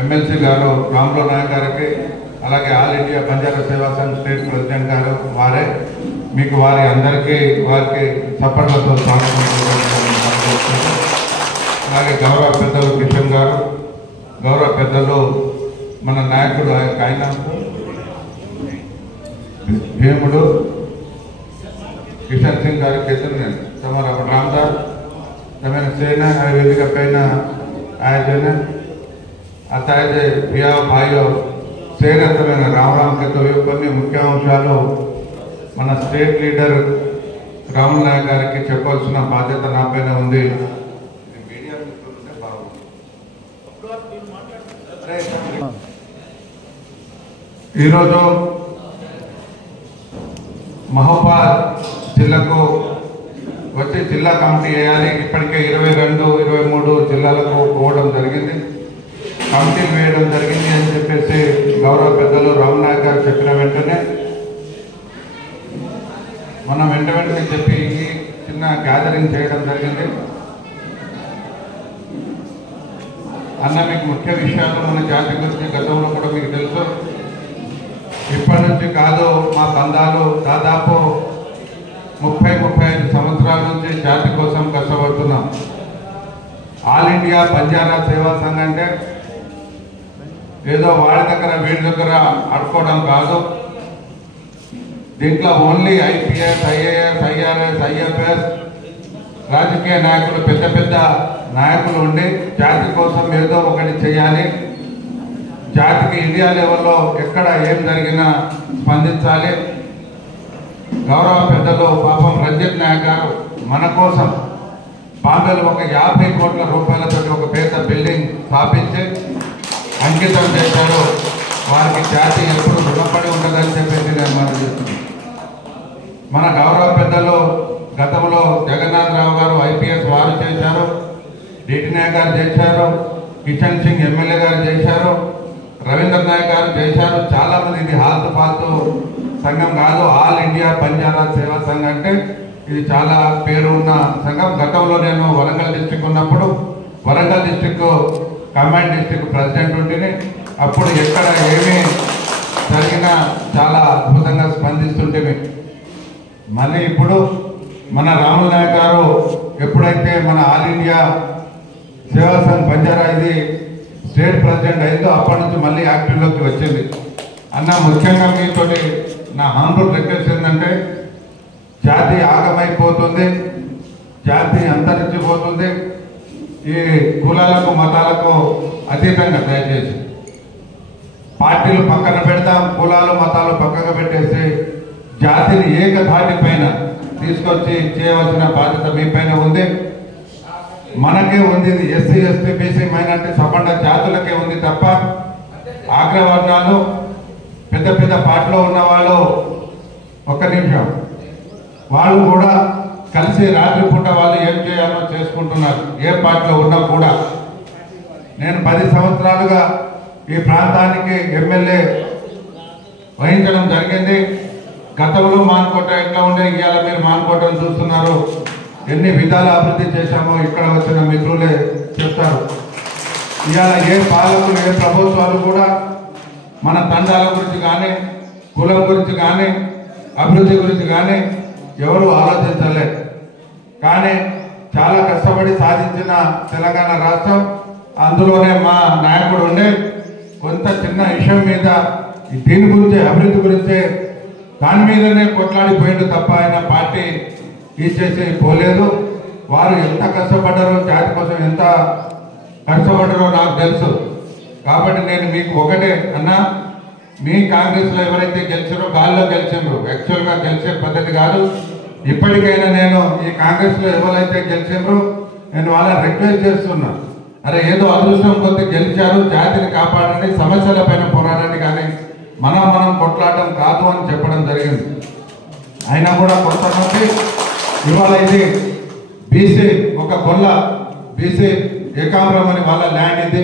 MLC గారు రాములు నాయక్ గారికి, అలాగే ఆల్ ఇండియా బంజారా సేవా సంఘ్ స్టేట్ ప్రెసిడెంట్ గారు వారే, మీకు వారికి చప్పట్లతో స్వాగతం. అలాగే గౌరవ పెద్దలు కిషన్ గారు, గౌరవ పెద్దలు మన నాయకుడు ఆయన భీముడు किशन सिंह गारी केतन तमारा रामदास तमें सेना वेदिक पैन आयोजन आता है प्रिया भाई सेना तमें राम राम के तो కొన్ని ముఖ్యాంశాలు మన స్టేట్ లీడర్ రాములు నాయక్ గారికి చెప్పాల్సిన బాధ్యత నా పైన ఉంది. ఈరోజు మహబూబాద్ జిల్లాకు వచ్చి జిల్లా కమిటీ వేయాలి. ఇప్పటికే 22, 23 జిల్లాలకు పోవడం జరిగింది, కమిటీలు వేయడం జరిగింది అని చెప్పేసి గౌరవ పెద్దలు రామ్ నాయక్ గారు చెప్పిన వెంటనే మనం వెంటనే చెప్పి చిన్న గ్యాదరింగ్ చేయడం జరిగింది. అన్న మీకు ముఖ్య విషయాలు మన జాతి గురించి గతంలో కూడా మీకు తెలుసు. ఇప్పటి నుంచి కాదు, మా బంధాలు దాదాపు 30-35 సంవత్సరాల నుంచి జాతి కోసం కష్టపడుతున్నాం. ఆల్ ఇండియా బంజారా సేవా సంఘ్ అంటే ఏదో వాడి దగ్గర వీడి దగ్గర ఆడుకోవడం కాదు. దీంట్లో only IPS, IAS, IRS, IFS రాజకీయ నాయకులు, పెద్ద పెద్ద నాయకులు ఉండి జాతి కోసం ఏదో ఒకటి చేయాలి. జాతికి ఇండియా లెవెల్లో ఎక్కడ ఏం జరిగినా స్పందించాలి. గౌరవ పెద్దలు పాపం రంజిత్ నాయక్ గారు మన కోసం బాంబేలో ఒక 50 కోట్ల రూపాయలతో ఒక పెద్ద బిల్డింగ్ స్థాపించి అంకితం చేశారు. వారికి జాతి ఎప్పుడు రుణపడి ఉండదని చెప్పేసి నేను మనం చేస్తున్నాను. మన గౌరవ పెద్దలు గతంలో జగన్నాథరావు గారు IPS వారు చేశారు, DT నాయక్ గారు చేశారు, కిషన్ సింగ్ ఎమ్మెల్యే గారు చేశారు, రవీంద్ర నాయక్ గారు చేశారు. చాలా మంది ఇది హాల్తు ఫాల్తు సంఘం కాదు, ఆల్ ఇండియా బంజారా సేవా సంఘం అంటే ఇది చాలా పేరు ఉన్న సంఘం. గతంలో నేను వరంగల్ డిస్టిక్ ఉన్నప్పుడు Warangal district command district president ఉంటేనే అప్పుడు ఎక్కడ ఏమీ జరిగినా చాలా అద్భుతంగా స్పందిస్తుంటే మళ్ళీ ఇప్పుడు మన రాములు నాయక్ గారు ఎప్పుడైతే మన ఆల్ ఇండియా సేవా సంఘ్ బంజారా ఇది స్టేట్ ప్రెసిడెంట్ అయిందో అప్పటి నుంచి మళ్ళీ యాక్టివ్లోకి వచ్చింది. అన్న ముఖ్యంగా మీతోటి నా హంబుల్ రిక్వెస్ట్ ఏంటంటే, జాతి ఆగమైపోతుంది, జాతి అంతరించిపోతుంది. ఈ కులాలకు మతాలకు అతీతంగా దయచేసి పార్టీలు పక్కన పెడతాం, కులాలు మతాలు పక్కన పెట్టేసి జాతిని ఏకధాటి పైన తీసుకొచ్చి చేయవలసిన బాధ్యత మీ పైన ఉంది, మనకే ఉంది. SC, ST, BC మైనార్టీ సబండ జాతులకే ఉంది తప్ప అగ్రవర్ణాలు పెద్ద పెద్ద పార్టీలో ఉన్న వాళ్ళు ఒక్క నిమిషం వాళ్ళు కూడా కలిసి రాత్రిపూట వాళ్ళు ఏం చేయాలో చేసుకుంటున్నారు. ఏ పార్టీలో ఉన్నా కూడా నేను 10 సంవత్సరాలుగా ఈ ప్రాంతానికి ఎమ్మెల్యే వహించడం జరిగింది. గతంలో మానుకోట ఎట్లా ఉండే ఇవాళ మీరు మానుకోటను చూస్తున్నారు. ఎన్ని విధాల అభివృద్ధి చేశామో ఇక్కడ వచ్చిన మిత్రులే చెప్తారు. ఇవాళ ఏ పాలకులు, ఏ ప్రభుత్వాలు కూడా మన తండాల గురించి కానీ, కులం గురించి కానీ, అభివృద్ధి గురించి కానీ ఎవరు ఆలోచించలే. కానీ చాలా కష్టపడి సాధించిన తెలంగాణ రాష్ట్రం, అందులోనే మా నాయకుడు ఉండే కొంత చిన్న విషయం మీద దీని గురించే, అభివృద్ధి గురించే దాని మీదనే కొట్లాడిపోయిండు తప్ప ఆయన పార్టీ తీసేసి పోలేదు. వారు ఎంత కష్టపడ్డారో, జాతి కోసం ఎంత కష్టపడ్డారో నాకు తెలుసు. కాబట్టి నేను మీకు ఒకటే అన్నా, మీ కాంగ్రెస్లో ఎవరైతే గెలిచారో గాల్లో గెలిచారు, యాక్చువల్గా గెలిచే పద్ధతి కాదు. ఇప్పటికైనా నేను ఈ కాంగ్రెస్లో ఎవరైతే గెలిచారో నేను వాళ్ళని రిక్వెస్ట్ చేస్తున్నా, అరే ఏదో అదృష్టం కొద్ది గెలిచారు, జాతిని కాపాడండి, సమస్యల పైన పోరాడండి, కానీ మనం కొట్లాడటం కాదు అని చెప్పడం జరిగింది. అయినా కూడా కొంతమంది ఇవాళ ఇది బీసీ ఒక గొల్ల బీసీ ఏకాంబరం అని వాళ్ళ ల్యాండ్ ఇది,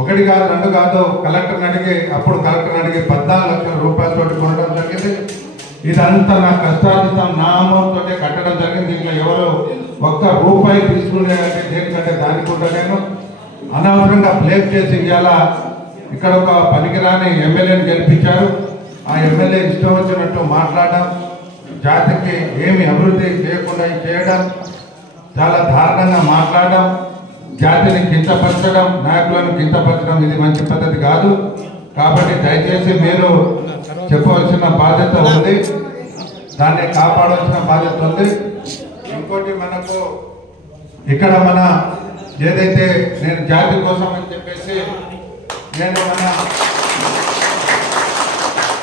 1 కాదు 2 కాదు, కలెక్టర్ని అడిగి 14 లక్షల రూపాయలతో కొనడం జరిగింది. ఇదంతా నా కష్టార్జితం, నా అమౌంట్ తోటే కట్టడం జరిగింది. దీంట్లో ఎవరు ఒక్క రూపాయి తీసుకునే దేనికంటే దానికి కూడా నేను అనవసరంగా బ్లేమ్ చేసి ఇవాళ ఇక్కడ ఒక పనికిరాని ఎమ్మెల్యేని గెలిపించారు. ఆ ఎమ్మెల్యే ఇష్టం వచ్చినట్టు మాట్లాడడం, జాతికి ఏమి అభివృద్ధి చేయకుండా చేయడం, చాలా దారుణంగా మాట్లాడడం, జాతిని కించపరచడం, నాయకులను కించపరచడం ఇది మంచి పద్ధతి కాదు. కాబట్టి దయచేసి మీరు చెప్పవలసిన బాధ్యత ఉంది, దాన్ని కాపాడాల్సిన బాధ్యత ఉంది. ఇంకోటి మనకు ఇక్కడ మన ఏదైతే నేను జాతి కోసం అని చెప్పేసి నేను మన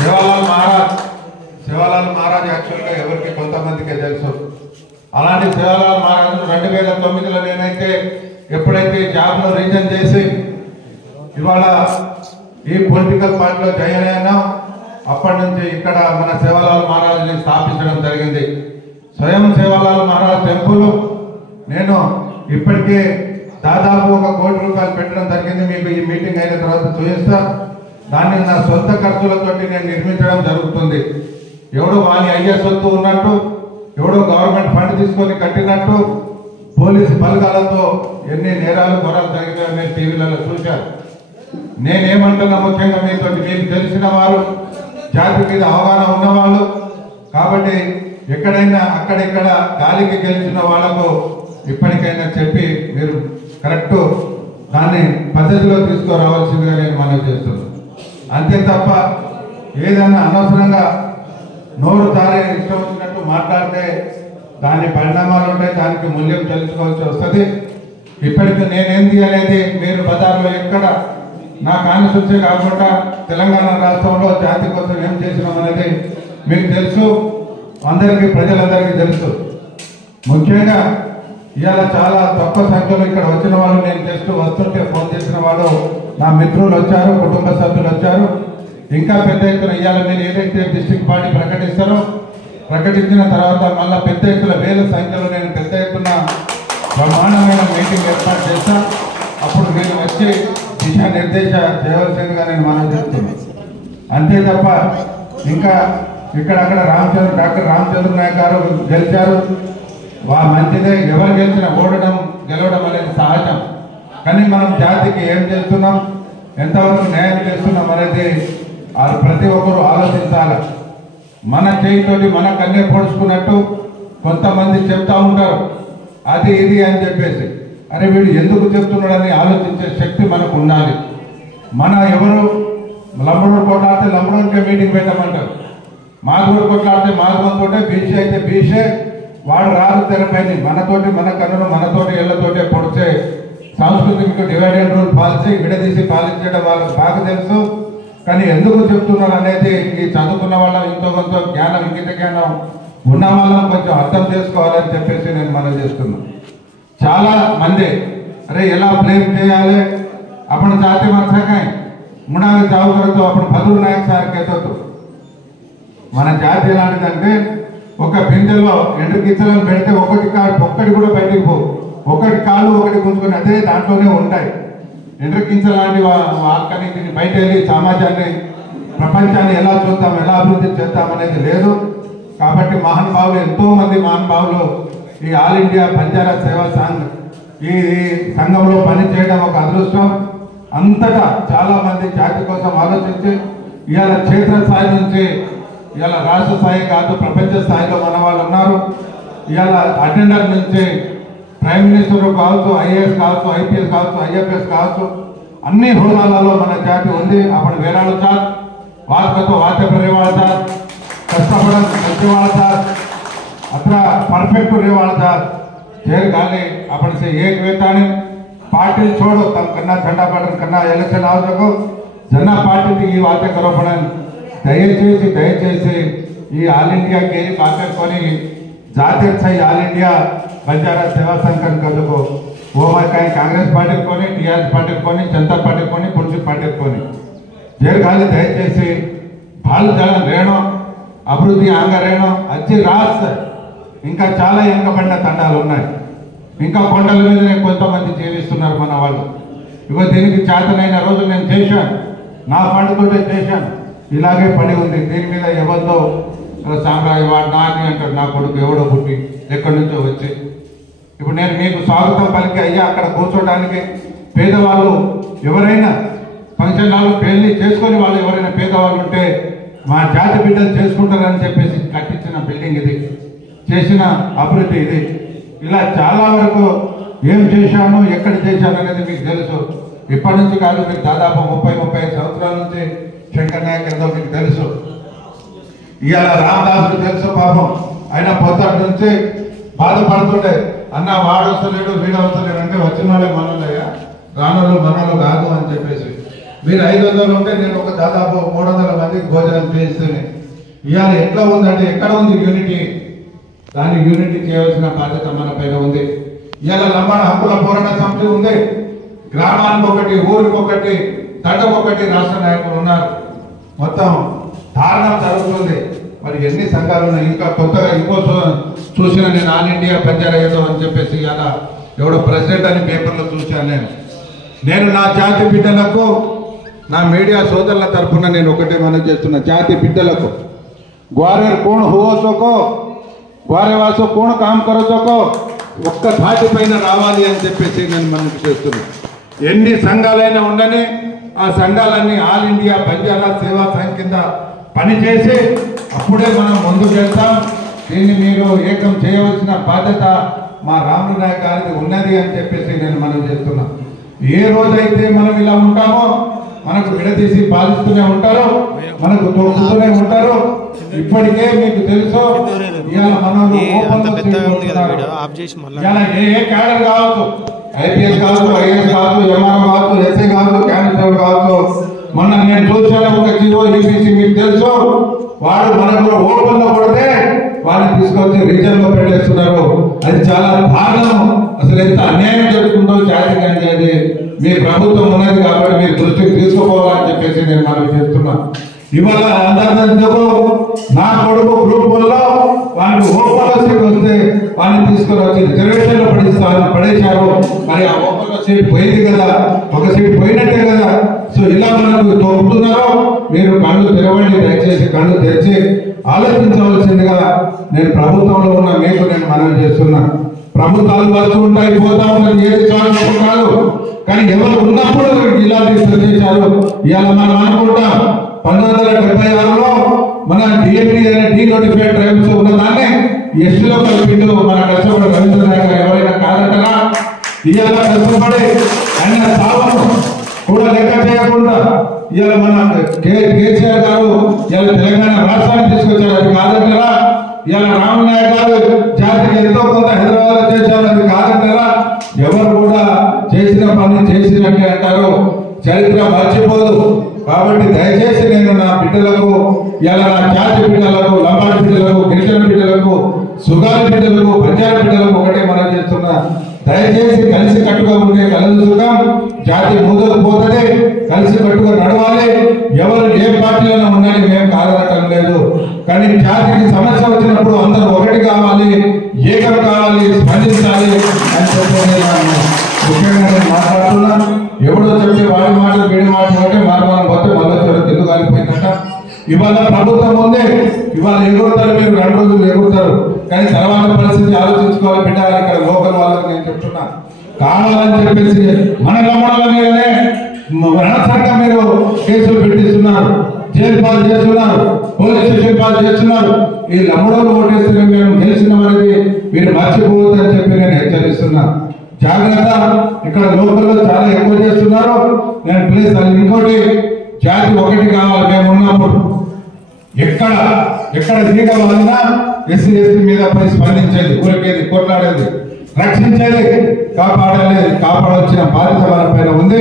సేవాలాల్ మహారాజ్ యాక్చువల్గా ఎవరికి కొంతమందికే తెలుసు. అలాంటి సేవాలాల్ మహారాజ్ 2009లో నేనైతే ఎప్పుడైతే జాబ్లో రీజన్ చేసి ఇవాళ ఈ పొలిటికల్ పార్టీలో జాయిన్ అయ్యానో అప్పటి నుంచి ఇక్కడ మన సేవాలాల్ మహారాజ్ని స్థాపించడం జరిగింది. స్వయం సేవాలాల్ మహారాజ్ టెంపుల్ నేను ఇప్పటికే దాదాపు 1 కోటి రూపాయలు పెట్టడం జరిగింది. మీకు ఈ మీటింగ్ అయిన తర్వాత చూపిస్తా. దాన్ని నా సొంత ఖర్చులతోటి నేను నిర్మించడం జరుగుతుంది. ఎవడో వాని అయ్యే సొత్తు ఉన్నట్టు, ఎవడో గవర్నమెంట్ ఫండ్ తీసుకొని కట్టినట్టు, పోలీసు బలగాలతో ఎన్ని నేరాలు గొడవలు జరిగినాయో నేను టీవీలలో చూశాను. నేనేమంటున్నా, ముఖ్యంగా మీకు తెలిసిన వారు, జాతి మీద అవగాహన ఉన్నవాళ్ళు కాబట్టి ఎక్కడైనా అక్కడిక్కడ గాలికి గెలిచిన వాళ్లకు ఇప్పటికైనా చెప్పి మీరు కరెక్ట్ దాన్ని పద్ధతిలో తీసుకురావాల్సిందిగా నేను మనవి చేస్తున్నాను. అంతే తప్ప ఏదైనా అనవసరంగా నోరు తారే ఇష్టం వచ్చినట్టు మాట్లాడితే దాని పరిణామాలు ఉంటాయి, దానికి మూల్యం తెలుసుకోవాల్సి వస్తుంది. ఇప్పటికి నేనేంది అనేది మీరు బజార్లో ఎక్కడ నా కాన్స్టిట్యూన్సీ కాకుండా తెలంగాణ రాష్ట్రంలో జాతి కోసం ఏం చేసినాం అనేది మీకు తెలుసు, అందరికీ ప్రజలందరికీ తెలుసు. ముఖ్యంగా ఇవాళ చాలా తక్కువ సంఖ్యలో ఇక్కడ వచ్చిన వాళ్ళు, నేను జస్ట్ వస్తుంటే ఫోన్ చేసిన వాళ్ళు నా మిత్రులు వచ్చారు, కుటుంబ సభ్యులు వచ్చారు. ఇంకా పెద్ద ఎత్తున ఇవాళ మీరు ఏదైతే డిస్ట్రిక్ట్ పార్టీ ప్రకటిస్తారో ప్రకటించిన తర్వాత మళ్ళీ పెద్ద ఎత్తున వేల సంఖ్యలో నేను పెద్ద ఎత్తున బ్రహ్మాండమైన మీటింగ్ ఏర్పాటు చేస్తా. అప్పుడు మీరు వచ్చి దిశానిర్దేశ చేయవలసిందిగా నేను మనం చేస్తున్నాను. అంతే తప్ప ఇంకా ఇక్కడక్కడ డాక్టర్ రామచంద్ర నాయక్ గారు గెలిచారు, మంచిదే. ఎవరు గెలిచినా ఓడడం గెలవడం అనేది సహజం. కానీ మనం జాతికి ఏం చేస్తున్నాం, ఎంతవరకు న్యాయం చేస్తున్నాం అనేది ప్రతి ఒక్కరూ ఆలోచించాలి. మన చేయితోటి మన కన్నే పొడుచుకున్నట్టు కొంతమంది చెప్తా ఉంటారు అది ఇది అని చెప్పేసి. అరే వీడు ఎందుకు చెప్తున్నాడని ఆలోచించే శక్తి మనకు ఉండాలి. మన ఎవరు లంబడోడు కొట్లాడితే లంబడోడికే మీటింగ్ పెట్టమంటారు, మాధవుడు కొట్లాడితే మాధవంతోటే, బీసీ అయితే బీసే, వాడు రాదు తెరపైన మనతోటి మన కన్నును మనతోటి ఇళ్లతోటే పొడిచే సాంస్కృతిక డివైడ్ అండ్ రూల్ పాలసీ విడదీసి పాలించడం వాళ్ళకి బాగా తెలుసు. కానీ ఎందుకు చెప్తున్నారు అనేది ఈ చదువుకున్న వాళ్ళం ఇంతో కొంత జ్ఞానం, ఇంగిత జ్ఞానం ఉన్న వాళ్ళం కొంచెం అర్థం చేసుకోవాలని చెప్పేసి నేను మనం చేస్తున్నాను. చాలా మంది అరే ఎలా బ్లేమ్ చేయాలి, అప్పుడు జాతి మనసాకాయ మునాలి చావుకరతో అప్పుడు బదులు నాయక్ సార్ కేతో మన జాతి ఎలాంటిదంటే ఒక బిందెలో ఎండ్రకిచ్చలను పెడితే ఒక్కటి కూడా బయటికి పో, ఒకటి కాళ్ళు ఒకటి గుంజుకొని అదే దాంట్లోనే ఉంటాయి. ఎండ్రకించలాంటి వాక్కని దీన్ని బయట వెళ్ళి సమాజాన్ని ప్రపంచాన్ని ఎలా చూద్దాం, ఎలా అభివృద్ధి చేద్దాం అనేది లేదు. కాబట్టి మహానుభావులు, ఎంతో మంది మహానుభావులు ఈ ఆల్ ఇండియా బంజారా సేవా సంఘ్ ఈ సంఘంలో పనిచేయడం ఒక అదృష్టం. అంతటా చాలా మంది జాతి కోసం ఆలోచించి ఇవాళ క్షేత్రస్థాయి నుంచి ఇవాళ రాష్ట్ర స్థాయి కాదు ప్రపంచ స్థాయిలో మన వాళ్ళు ఉన్నారు. ఇవాళ అటెండర్ నుంచి ప్రైమ్ మినిస్టర్ కావచ్చు, ఐఏఎస్ కావచ్చు, ఐపీఎస్ కావచ్చు, ఐఎఫ్ఎస్ కావచ్చు, అన్ని హోదాలలో మన జాతి ఉంది. అప్పుడు వేలాడు సార్ వార్తతో వార్త పరివాళ సార్ కష్టపడడం వచ్చేవాళ్ళ సార్ అത്ര परफेक्ट रेवाड़ा था जेल गाली अपन से एक वेतानी पार्टी छोड़ो तब करना झंडा पाटन करना इलेक्शन आओ सको जना पार्टी थी ये बातें करो पड़न दयచేసి ఈ ఆల్ ఇండియా కేరి బాకర్ కొని జాతీయ స్థాయి ఆల్ ఇండియా బంజారా సేవా సంఘం కదుకో वो मैं कहीं कांग्रेस पार्टी कोनी टीआरएस पार्टी कोनी जनता पार्टी कोनी पुलिस पार्टी कोनी जेल गाली దయచేసి బాల్ జనం రేణో అభివృద్ధి ఆంగ రేణో అచ్చి రాస్ ఇంకా చాలా వెనుకబడిన తండాలు ఉన్నాయి. ఇంకా కొండల మీదనే కొంతమంది జీవిస్తున్నారు మన వాళ్ళు. ఇగో దీనికి చేతనైన రోజు నేను చేశాను, నా ఫండ్ తోటే చేశాను. ఇలాగే పడి ఉంది. దీని మీద ఎవరితో సామ్రాజ్య వాడు నాని అంటాడు, నా కొడుకు ఎవడో పుట్టి ఎక్కడి నుంచో వచ్చి. ఇప్పుడు నేను మీకు స్వాగతం పలికి అయ్యా అక్కడ కూర్చోడానికి పేదవాళ్ళు ఎవరైనా ఫంక్షన్ హాల్ పెళ్లి చేసుకొని వాళ్ళు ఎవరైనా పేదవాళ్ళు ఉంటే మా జాతి బిడ్డలు చేసుకుంటారని చెప్పేసి కట్టించిన బిల్డింగ్ ఇది, చేసిన అభివృద్ధి ఇది. ఇలా చాలా వరకు ఏం చేశాను, ఎక్కడ చేశాను అనేది మీకు తెలుసు. ఇప్పటి నుంచి కాదు, మీకు దాదాపు 30-35 సంవత్సరాల నుంచి శంకర్ నాయక్ ఎంతో మీకు తెలుసు. ఇవాళ రామదాసుకు తెలుసు పాపం, ఆయన పొద్దుటి నుంచి బాధపడుతుండే, అన్న వాడు వస్తలేడు వీడు వస్తలేడు అంటే వచ్చిన వాళ్ళే మనోళ్ళయ్యా, రానోళ్ళు మనోళ్ళు కాదు అని చెప్పేసి. మీరు 500 ఉంటే నేను ఒక దాదాపు 300 మందికి భోజనం చేస్తేనే. ఇవాళ ఎట్లా ఉందంటే ఎక్కడ ఉంది యూనిటీ? దాన్ని యూనిటీ చేయవలసిన బాధ్యత మన పైన ఉంది. ఇవాళ లంబాడ హక్కుల పోరాట సమితి ఉంది, గ్రామానికి ఒకటి, ఊరికి ఒకటి, తండకొకటి రాష్ట్ర నాయకులు ఉన్నారు. మొత్తం దారుణం జరుగుతుంది. మరి ఎన్ని సంఘాలు ఉన్నాయి? ఇంకా కొత్తగా ఇంకో చూసిన నేను ఆల్ ఇండియా బంజారా ఏదో అని చెప్పేసి ఇలా ఎవడో ప్రెసిడెంట్ అని పేపర్లో చూశాను. నేను నా జాతి బిడ్డలకు, నా మీడియా సోదరుల తరఫున నేను ఒకటే మనం చేస్తున్నా, జాతి బిడ్డలకు గ్వారేర్ కోण हुओ सको, గ్వారేవాసో కోण काम करो सको, ఒక్క ధాటి పైన రావాలి అని చెప్పేసి నేను మనకు చేస్తున్నా. ఎన్ని సంఘాలైనా ఉండని ఆ సంఘాలన్నీ ఆల్ ఇండియా బంజారా సేవా సంఘ్ కింద పనిచేసి అప్పుడే మనం ముందుకు వెళ్తాం. దీన్ని మీరు ఏకం చేయవలసిన బాధ్యత మా రాములు నాయక్ గారికి ఉన్నది అని చెప్పేసి నేను మనం చేస్తున్నా. ఏ రోజైతే మనం ఇలా ఉంటామో మనకు విడదీసి పాలిస్తూనే ఉంటారు, మనకు తోడుతూనే ఉంటారు. ఇప్పటికే మీకు తెలుసు, ఇవాళ మనం ఏ క్యాడర్ కావచ్చు, ఐపీఎస్ కావచ్చు, ఐఏఎస్ కావచ్చు, ఎంఆర్ఓ కావచ్చు, ఎస్ఐ కావచ్చు, క్యాన్సర్ కావచ్చు. మొన్న నేను చూసాను ఒక జీవో ఈపీసీ, మీకు తెలుసు, వాడు మనకు ఓపెన్ లో పడితే వాళ్ళని తీసుకొచ్చి రీజన్ లో పెట్టేస్తున్నారు. అది చాలా దారుణం. అసలు ఎంత అన్యాయం జరుగుతుందో జాతికి అనేది మీ ప్రభుత్వం ఉన్నది కాబట్టి మీరు దృష్టికి తీసుకోవాలని చెప్పేసి నేను మనం చేస్తున్నా. ఇవాళ అందరూ నా కొడుకు గ్రూప్ వల్ల వాళ్ళు ఓపెన్ సీట్ వస్తే వాళ్ళని తీసుకొని వచ్చి రిజర్వేషన్ లో పడేశారు. మరి ఆ ఓపెన్ సీట్ పోయింది కదా, ఒక సీట్ పోయినట్టే కదా. సో ఇలా మనకు తోపుతున్నారు. మీరు కళ్ళు తెరవండి, దయచేసి కళ్ళు తెరిచి ఆలోచించవలసిందిగా నేను ప్రభుత్వంలో ఉన్న మీకు నేను మనవి చేస్తున్నా. ప్రభుత్వాలు వస్తూ ఉంటాయి, పోతా ఉంటాయి, ఏది చాలుకుంటారు, కానీ ఎవరు ఉన్నప్పుడు ఇలాంటి చేశారు. ఇవాళ మనం అనుకుంటాం 1976లో మన డిఎండి అనే డీనోటిఫైడ్ ట్రైబ్స్ ఉన్నదాన్ని ఎస్టీలో కలిపిండు మన కష్టపడి రవీంద్ర నాయక్ ఎవరైనా కాదంటారా? ఇవాళ కష్టపడి ఆయన సాగును కూడా లెక్క చేయకుండా ఇవాళ మన కేసీఆర్ గారు ఇవాళ తెలంగాణ రాష్ట్రాన్ని తీసుకొచ్చారు, అది కాదంటారా? ఇవాళ రామ్ నాయక్ గారు జాతికి ఎంతో కొంత హైదరాబాద్ చేశారు, అది కాదంటారా? ఎవరు కూడా చేసిన పని చేసినట్టే అంటారు, చరిత్ర మర్చిపోదు. కాబట్టి దయచేసి నేను నా బిడ్డలకు, ఇలా నా జాతి బిడ్డలకు, లంబాడి బిడ్డలకు, గిరిజన బిడ్డలకు, సుగాలి బిడ్డలకు, బంజారా బిడ్డలకు ఒకటే మనం చేస్తున్నా, దయచేసి కలిసి కట్టుగా ఉంటే కలుసుగా జాతి ముందుకు పోతుంది, కలిసి కట్టుగా నడవాలి. ఎవరు ఏ పార్టీలోనే ఉండాలి, మేము కాదనటం లేదు, కానీ జాతికి సమస్య వచ్చినప్పుడు అందరూ ఒకటి కావాలి, ఏకం కావాలి, స్పందించాలి అని చెప్పి ముఖ్యంగా నేను మాట్లాడుతున్నా. ఎవడో చెప్తే వాడి మాటలు వీడి మాటలు అంటే మనం పోతే మళ్ళీ తెలుగు కాలిపోయిందట. ఇవాళ ప్రభుత్వం ఉంది, ఇవాళ ఎగురుతారు, మీరు 2 రోజులు ఎగురుతారు, కానీ తర్వాత పరిస్థితి ఆలోచించుకోవాలి బిడ్డ. ఇక్కడ లోకల్ వాళ్ళకి నేను చెప్తున్నా, కావాలని చెప్పేసి మన గమనాల మీదనే అనవసరంగా మీరు కేసులు పెట్టిస్తున్నారు, జైలు పాలు చేస్తున్నారు, పోలీస్ స్టేషన్ పాలు చేస్తున్నారు. ఈ లమ్మడోలు ఓటేస్తే మేము గెలిచిన వారికి మీరు మర్చిపోవద్దని చెప్పి నేను హెచ్చరిస్తున్నా. జాగ్రత్త, ఇక్కడ లోకల్లో చాలా ఎక్కువ చేస్తున్నారు. నేను ప్లీజ్ అది ఇంకోటి, జాతి ఒకటి కావాలి. మేము ఉన్నప్పుడు ఎక్కడ దిగ వాళ్ళైనా ఎస్సీ ఎస్టీ మీద పై స్పందించేది, ఊరికేది, కొట్లాడేది, రక్షించేది, కాపాడవలసిన బాధ్యత వాళ్ళ పైన ఉంది.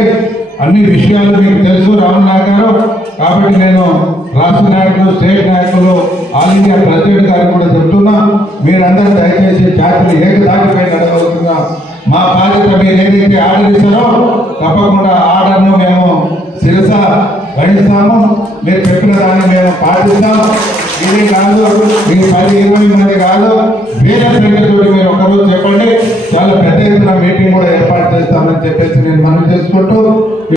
అన్ని విషయాలు మీకు తెలుసు రామ్ నాయక్ గారు. కాబట్టి నేను రాష్ట్ర నాయకులు, స్టేట్ నాయకులు, ఆల్ ఇండియా ప్రెసిడెంట్ గారికి కూడా చెప్తున్నా, మీరందరూ దయచేసి జాతిని ఏకదాటిపై నడవలసిందిగా మా బాధ్యత. మీరు ఏదైతే ఆర్డర్ ఇస్తారో తప్పకుండా ఆర్డర్ను మేము శిరస వహిస్తాము, మీరు చెప్పిన దాన్ని మేము పాటిస్తాము. ఇది కాదు, ఇది 10-20 మంది కాదు, వేరే సంఖ్యతో మీరు ఒకరోజు చెప్పండి, చాలా పెద్ద ఎత్తున మీటింగ్ కూడా ఏర్పాటు చేస్తామని చెప్పేసి నేను మనవి చేసుకుంటూ